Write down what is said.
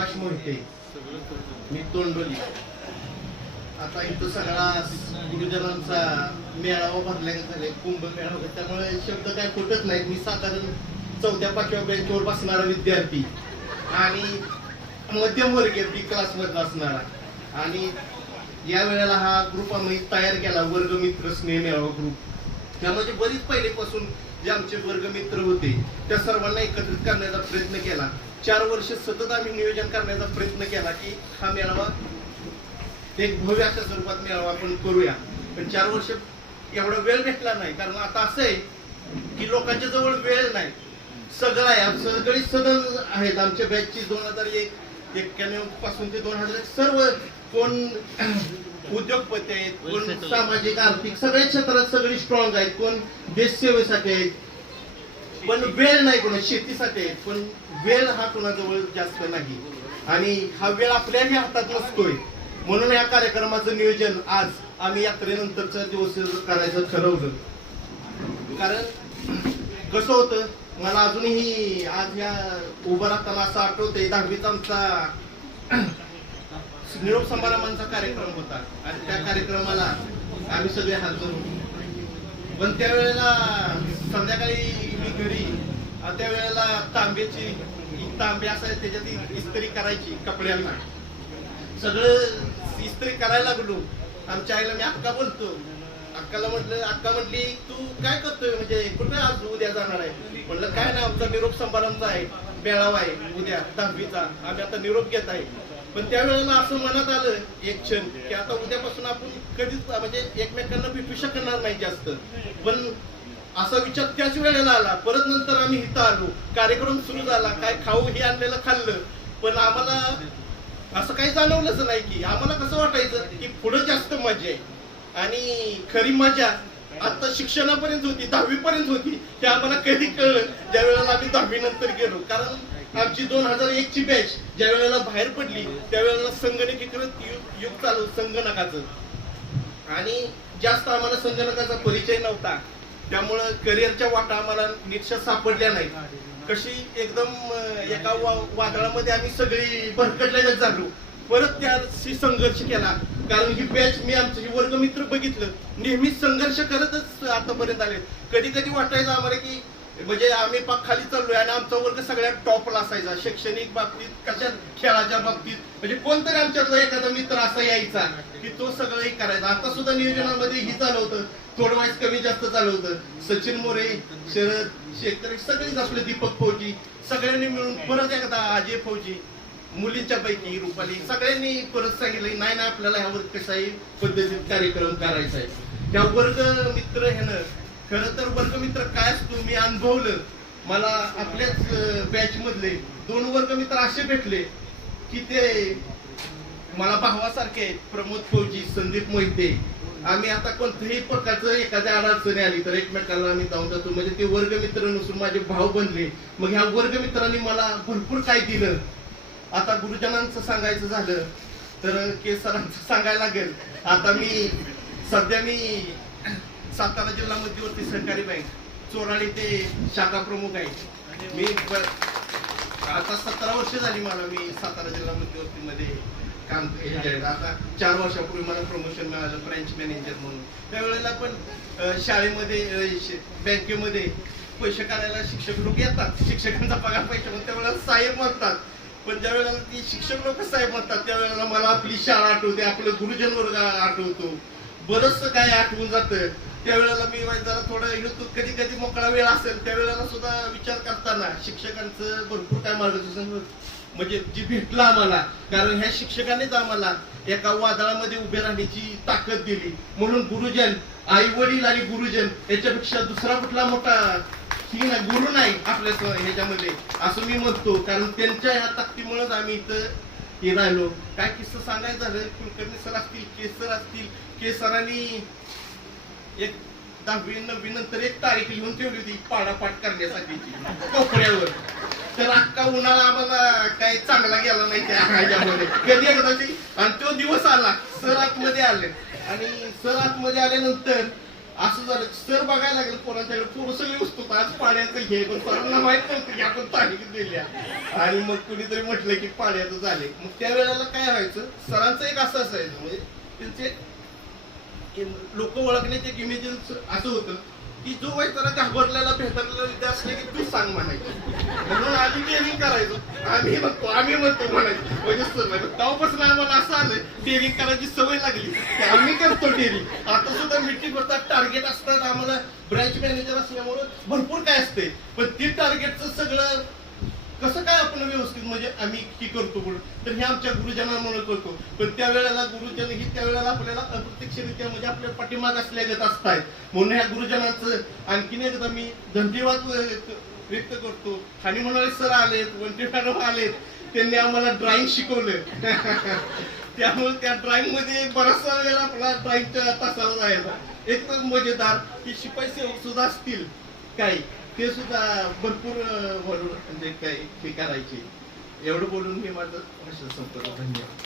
सुभाष मोहिते, मी तोंडोली. आता इथं सगळा गुरुजनांचा मेळावा भरल्या झाले, कुंभ मेळावा, त्यामुळे शब्द काय फुटत नाहीत. मी साधारण 4-5व्या बेंचवर बसणारा विद्यार्थी आणि मध्यमवर्गीय बी क्लास मधला असणारा, आणि या वेळेला हा ग्रुप आम्ही तयार केला, वर्गमित्र स्नेह मेळावा ग्रुप. त्यामध्ये बरीच पहिलेपासून जे आमचे वर्गमित्र होते त्या सर्वांना एकत्रित करण्याचा प्रयत्न केला. 4 वर्ष सतत आम्ही नियोजन करण्याचा प्रयत्न केला की हा मेळावा एक भव्य अशा स्वरूपात मेळावा आपण करूया. पण 4 वर्ष एवढा वेळ भेटला नाही, कारण आता असं आहे की लोकांच्या जवळ वेळ नाही. सगळं आहे, सगळी सदन आहेत आमच्या बॅचची 2091 पासून ते 2000 सर्व, कोण उद्योगपती आहेत, कोण सामाजिक आर्थिक सगळ्या क्षेत्रात सगळी स्ट्रॉंग आहेत, कोण देश सेवेसाठी आहेत, पण वेळ नाही, कोण शेतीसाठी आहेत, पण वेळ हा कोणाजवळ जास्त नाही. आणि हा वेळ आपल्याही हातात नसतोय. म्हणून या कार्यक्रमाचं नियोजन आज आम्ही यात्रेनंतरचा दिवस करायचं ठरवलं. कारण कसं होतं, मला अजूनही आज या उभं राहताना असं आठवतंय, 10वीचा आमचा निरोप समारंभाचा कार्यक्रम होता आणि त्या कार्यक्रमाला आम्ही सगळे हजर होतो. पण त्यावेळेला संध्याकाळी मी घरी, त्यावेळेला तांबे असायचे, त्याच्यात इस्त्री करायची कपड्यांना, सगळं इस्त्री करायला लागलो. आमच्या आईला मी अक्का बोलतो, अक्काला म्हटलं, अक्का म्हटली तू काय करतोय, म्हणजे कुठे आज उद्या जाणार आहे? म्हटलं काय नाही, आमचा निरोप समारंभ आहे, मेळावा आहे उद्या 10वीचा, आम्ही आता निरोप घेत आहे. पण त्यावेळेला असं मनात आलं एक क्षण की आता उद्यापासून आपण कधीच म्हणजे एकमेकांना भेटू शकणार नाही जास्त. पण असा विचार त्याच वेळेला आला. परत नंतर आम्ही इथं आलो, कार्यक्रम सुरू झाला, काय खाऊ हे आणलेलं खाल्लं, पण आम्हाला असं काही जाणवलंच नाही. की आम्हाला कसं वाटायचं की पुढे जास्त मजा आहे, आणि खरी मजा आता शिक्षणापर्यंत होती, 10वी पर्यंत होती. ते आम्हाला कधी कळलं ज्या वेळेला आम्ही 10वी नंतर गेलो. कारण आमची 2001 ची बॅच ज्या वेळेला बाहेर पडली त्यावेळेला संगणकीकृत युग चालू संगणकाचं, आणि जास्त आम्हाला संगणकाचा परिचय नव्हता. त्यामुळं करिअरच्या वाटा आम्हाला नीटशा सापडल्या नाही. कशी एकदम एका वादळामध्ये आम्ही सगळी भरकटल्याच झालो. परत त्याशी संघर्ष केला, कारण ही बॅच मी आमचं वर्गमित्र बघितलं नेहमीच संघर्ष करतच आतापर्यंत आले. कधी कधी वाटायचं आम्हाला की म्हणजे आम्ही पाक खाली चाललोय, आणि आमचा वर्ग सगळ्यात टॉपला असायचा, शैक्षणिक बाबतीत, कशा खेळाच्या बाबतीत. म्हणजे कोणतरी आमच्यातला एखादा मित्र असा यायचा की तो सगळंही करायचा. आता सुद्धा नियोजनामध्ये ही चालू होतं, थोडं वाईस कमी जास्त चालू होतं. सचिन मोरे, शरद शेखर, सगळेच आपले, दीपक फौजी, सगळ्यांनी मिळून परत एकदा अजय फौजी, मुलींच्या पैकी रुपाली, सगळ्यांनी परत सांगितलं नाही ना आपल्याला ह्यावर कशाही पद्धतीत कार्यक्रम करायचा आहे. त्या वर्ग मित्र ह्यानं, खरं तर वर्गमित्र काय असतो मी अनुभवलं. मला आपल्याच बॅच मधले 2 वर्गमित्र असे भेटले की ते मला भावासारखे आहेत, प्रमोद फौजी, संदीप मोहिते. आम्ही आता कोणत्याही प्रकारचं एखाद्या अडचणी आली तर एकमेकांना आम्ही जाऊन जातो. म्हणजे ते वर्गमित्र नसून माझे भाव बनले. मग ह्या वर्गमित्रांनी मला भरपूर काय दिलं. आता गुरुजनांचं सांगायचं झालं तर के सरांचं सांगायला लागेल. आता सध्या मी सातारा जिल्हा मध्यवर्ती सहकारी बँक चोराळी ते शाखा प्रमुख आहे. मी आता 17 वर्ष झाली मला, मी सातारा जिल्हा मध्यवर्ती मध्ये काम केलं. आता 4 वर्षापूर्वी मला प्रमोशन मिळालं ब्रँच मॅनेजर म्हणून. त्यावेळेला पण शाळेमध्ये बँकेमध्ये पैसे काढायला शिक्षक लोक येतात, शिक्षकांचा पगार पैसे म्हणून त्यावेळेला साहेब म्हणतात. पण ज्या वेळेला ती शिक्षक लोक साहेब म्हणतात त्यावेळेला मला आपली शाळा आठवते, आपलं गुरुजन वर्ग आठवतो, बरंचसं काय आठवून जातं. त्यावेळेला मी जरा थोडं कधी कधी मोकळा वेळ असेल त्यावेळेला सुद्धा विचार करताना शिक्षकांचं भरपूर काय मार्गदर्शन म्हणजे जी भेटलं आम्हाला. कारण ह्या शिक्षकांनीच आम्हाला एका वादळामध्ये उभे राहण्याची ताकद दिली. म्हणून गुरुजन, आई वडील आणि गुरुजन याच्यापेक्षा दुसरा कुठला मोठा गुरु नाही आपल्या ह्याच्यामध्ये, असं मी म्हणतो. कारण त्यांच्या ह्या ताकदीमुळेच आम्ही इथं राहिलो. काय किस्सा सांगायचं झालं, कुलकर्णी सर असतील, केसर असतील, केसरांनी एक 10वी 9वी नंतर एक तारीख लिहून ठेवली होती पाडापाठ करण्यासाठीची कोपऱ्यावर. तर अख्खा उन्हाळा आम्हाला काही चांगला गेला नाही त्या ह्याच्यामध्ये कधी एकदाची. आणि तो दिवस आला, सर आतमध्ये आले, आणि सर आतमध्ये आल्यानंतर असं झालं सर बघायला लागलं पोरांच्याकडे पोरं सगळी वस्तू आज पाण्याचं घे पण सरांना माहित नव्हतं की आपण तारीख दिल्या आणि मग कुणीतरी म्हटलं की पाण्याचं झाले मग त्या वेळेला काय व्हायचं सरांचं एक असं असायचं म्हणजे त्यांचे लोक ओळखण्याचे एक इमेजिन असं होतं की जो वाईट जरा घाबरलेला भेटलेला विद्यार्थी असले की तू सांग म्हणायचं म्हणून आम्ही ट्रेनिंग करायचो आम्ही म्हणतो म्हणायचं म्हणजे सर नाही तेव्हापासून आम्हाला असं आलं ट्रेनिंग करायची सवय लागली की आम्ही करतो ट्रेनिंग आता सुद्धा मीटिंग होतात टार्गेट असतात आम्हाला ब्रँच मॅनेजर असल्यामुळे भरपूर काय असते पण ती टार्गेटचं सगळं कसं काय आपण व्यवस्थित म्हणजे आम्ही की करतो म्हणून तर हे आमच्या गुरुजनांमुळे करतो पण त्यावेळेला गुरुजन ही त्यावेळेला आपल्याला अप्रत्यक्षरित्या म्हणजे आपल्या पाठीमाग असल्यागत असतायत म्हणून ह्या गुरुजनांचं आणखीन एकदा मी धन्यवाद व्यक्त करतो आणि म्हणाले सर आलेत वंटी मॅडम आलेत त्यांनी आम्हाला ड्रॉइंग शिकवलं त्यामुळे त्या ड्रॉइंग मध्ये बराचसा वेळा आपला ड्रॉइंगच्या तासावर जायचा एकदम मजेदार की शिपाई सेवक सुद्धा असतील काही ते सुद्धा भरपूर म्हणजे काही हे करायचे एवढं बोलून मी माझं भाषण संपतो धन्यवाद